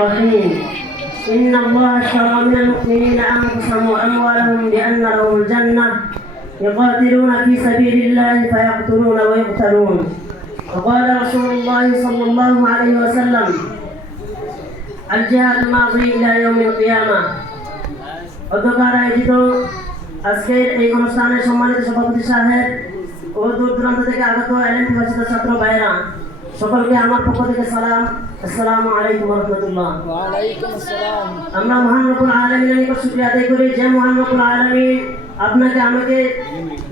الرحيم إن الله اشترى من المؤمنين أنفسهم وأموالهم بأن لهم الجنة يقاتلون في سبيل الله فيقتلون ويقتلون وقال رسول الله صلى الله عليه وسلم الجهاد الماضي إلى يوم القيامة অধ্যক্ষার আয়োজিত আজকের এই অনুষ্ঠানের সম্মানিত সভাপতি সাহেব ও দূর দূরান্ত থেকে আগত এলএমপি ভাষিত ছাত্র ভাইরা সকলকে আমার পক্ষ থেকে সালাম। আসসালামু আলাইকুম ওয়া রাহমাতুল্লাহ। ওয়া আলাইকুম আসসালাম। আমরা মহান রব্বুল আলামিনের নিকট শুকরিয়া আদায় করি যে মহান রব্বুল আলামিন আপনাকে আমাকে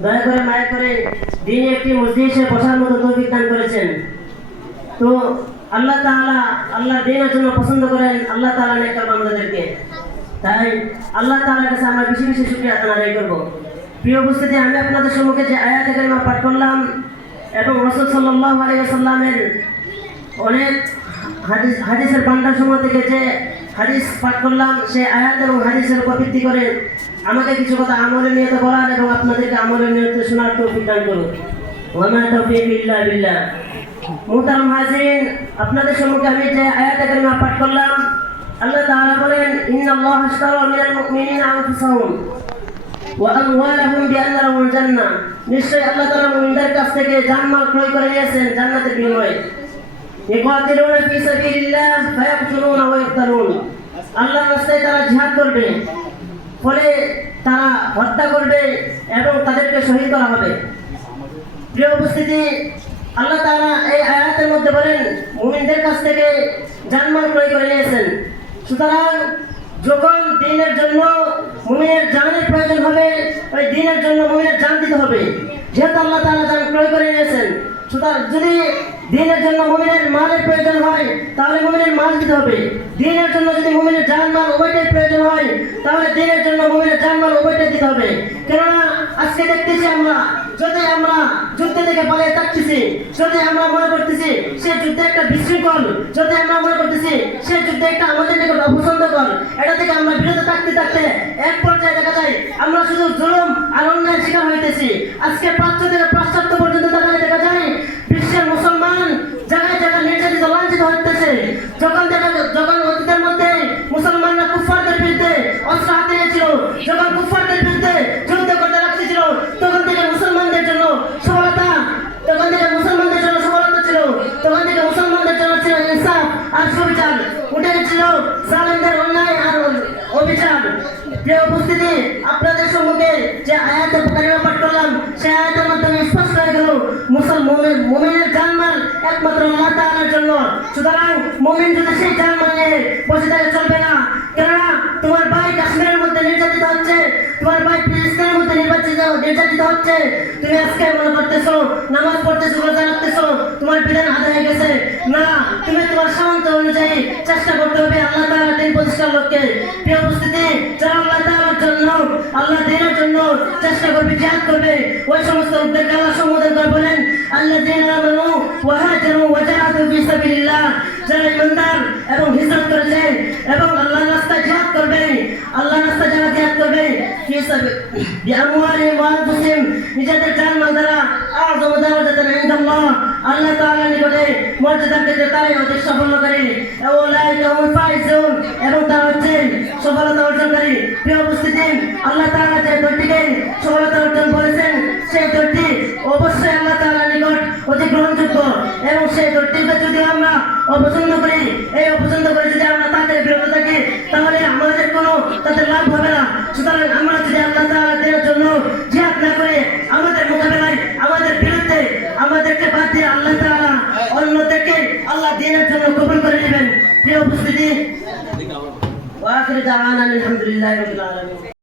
দয়া করে মায়া করে দিনে একটি মজলিসে বসার মতো তৌফিক দান করেছেন। তো আল্লাহ তাআলা আল্লাহর দ্বীনের জন্য পছন্দ করেন আল্লাহ তাআলা নেককার বান্দাদেরকে, তাই আল্লাহ তাআলার কাছে আমরা বেশি বেশি শুকরিয়া আদায় করব। প্রিয় উপস্থিতি, আমি আপনাদের সম্মুখে যে আয়াতে কারিমা পাঠ করলাম এবং রাসূল সাল্লাল্লাহু আলাইহি ওয়াসাল্লামের অনেক হাদিসের ভান্ডারসমূহ থেকে যে হাদিস পাঠ করলাম, সেই আয়াত এবং হাদিসের উপর ভিত্তি করে আমাকে কিছু কথা আমলের নিয়তে বলার এবং আপনাদেরকে আমলের নিয়তে শোনার তৌফিক দান করুন। ওয়া মা তাওফীকি ইল্লা বিল্লাহ। মুহতারাম হাজিরিন, আপনাদের সম্মুখে আমি যে আয়াতে কারিমা পাঠ করলাম, আল্লাহ তাআলা বলেন ইন্নাল্লাহা আশতারা মিনাল মুমিনিনা আনফুসাহুম ওয়া আমওয়ালাহুম বিআন্না লাহুমুল জান্নাহ। নিশ্চয়ই আল্লাহ তাআলা মুমিনদের কাছ থেকে জানমাল ক্রয় করে নিয়েছেন জান্নাতের বিনিময়ে। ইকাতিলুনা ফি সাবিলিল্লাহ ফায়াকতুলুনা ওয়া ইয়াকতুলুন। আল্লাহর রাস্তায় তারা জিহাদ করবে, ফলে তারা হত্যা করবে এবং তাদেরকে শহীদ করা হবে। প্রিয় উপস্থিতি, আল্লাহ তাআলা এই আয়াতের মধ্যে বলেন মুমিনদের কাছ থেকে জানমাল ক্রয় করে নিয়েছেন। সুতরাং যখন দ্বীনের জন্য মুমিনের জানের প্রয়োজন হবে, ওই দ্বীনের জন্য মুমিনের জান দিতে হবে। যেহেতু আল্লাহ তাআলা জান ক্রয় করে নিয়েছেন, সুতরাং যদি দ্বীনের জন্য মুমিনের মালের প্রয়োজন হয় তাহলে মুমিনের মাল দিতে হবে। দ্বীনের জন্য যদি মুমিনের জান মাল উভয়টাই প্রয়োজন হয় তাহলে দ্বীনের জন্য মুমিনের জান মাল উভয়টাই দিতে হবে। কেননা আজকে দেখতেছি আমরা যদি আমরা যুদ্ধ থেকে পালিয়ে থাকতেছি, যদি আমরা মনে করতেছি সে যুদ্ধে একটা বিশৃঙ্খল, যদি আমরা মনে করতেছি সে যুদ্ধে একটা আমাদের নিকট অপছন্দকর, এটা থেকে আমরা বিরত থাকতে থাকতে এক পর্যায়ে দেখা যায় আমরা শুধু জুলুম আর অন্যায়ের শিকার হইতেছি। আজকে প্রাচ্য থেকে পাশ্চাত্য পর্যন্ত দেখা যায় বিশ্বের মুসলমান জায়গায় জায়গায় নির্যাতিত লাঞ্ছিত হইতেছে। যখন অতীতের মধ্যে মুসলমানরা কুফফারদের বিরুদ্ধে অস্ত্র হাতে নিয়েছিল, যখন কুফফারদের বিরুদ্ধে যুদ্ধ করতে লাগতেছিল, তখন থেকে মুসলমানদের জন্য সফলতা, তখন থেকে মুসলমানদের জন্য সফলতা ছিল, তখন থেকে মুসলমানদের জন্য ছিল ইনসাফ আর সুবিচার, উঠে ছিল জালেমদের অন্যায় আর অবিচার। প্রিয় উপস্থিতি, আপনাদের সম্মুখে যে আয়াতের কারিমা পাঠ করলাম, সেই আয়াতের মাধ্যমে স্পষ্ট হয়ে গেল মুমিনের জানমাল একমাত্র আল্লাহ তাআলার জন্য। সুতরাং মুমিন যদি সেই জানমাল নিয়ে বসে থাকে চলবে না। কেননা তোমার ভাই কাশ্মীরের মধ্যে নির্যাতিত হচ্ছে, তোমার ভাই ফিলিস্তিনের মধ্যে নির্যাতিত হচ্ছে, তুমি আজকে মনে করতেছো নামাজ পড়তেছো, রোজা রাখতেছো, তোমার বিধান আদায় হয়ে গেছে। না, তুমি তোমার সামর্থ্য অনুযায়ী চেষ্টা করতে হবে আল্লাহ তাআলার দ্বীন প্রতিষ্ঠার লক্ষ্যে। প্রিয় উপস্থিতি, যারা আল্লাহ তাআলার জন্য আল্লাহ দ্বীনের জন্য চেষ্টা করবে, জিহাদ করবে, ওই সমস্ত লোকদেরকে আল্লাহ সম্বোধন করে বলেন আল্লাযীনা আমানু ওয়া হাজারু ওয়া জাহাদু ফি সাবিলিল্লাহ। যারা ঈমানদার এবং হিজরত করেছে এবং আল্লাহর রাস্তায় জিহাদ করবে, আল্লাহর রাস্তায় যারা জিহাদ করবে ফি বিআমওয়ালিহিম ওয়া আনফুসিহিম, নিজেদের জানমাল দ্বারা আযম দারাজাতান ইনদাল্লাহ, আল্লাহ তাআলার নিকটে মর্যাদার ক্ষেত্রে তারাই অধিক সাফল্যকারী। উলাইকা হুমুল ফাইজুন, এবং তারা হচ্ছে সফলতা অর্জনকারী। প্রিয় উপস্থিতি, আল্লাহ তাআলা যে দলটিকে সফলতা অর্জন করেছেন সেই দলটি অবশ্যই আল্লাহ তাআলার নিকট অতি গ্রহণযোগ্য, এবং সেই দলটিকে যদি আমরা অপছন্দ করি, এই অপছন্দ করে যদি আমরা তাদের বিরত থাকি তাহলে আমাদের কোনো তাদের লাভ হবে না। সুতরাং আমরা যদি আল্লাহ তাআলার জন্য জিহাদ না করে আমাদের মোকাবেলায় আমাদের বিরুদ্ধে আমাদেরকে বাদ দিয়ে আল্লাহ তাআলা অন্যদেরকে আল্লাহ দ্বীনের জন্য কবুল করে নেবেন। প্রিয় উপস্থিতি, ওয়া আখিরু দাওয়ানা আলহামদুলিল্লাহি রাব্বিল আলামিন।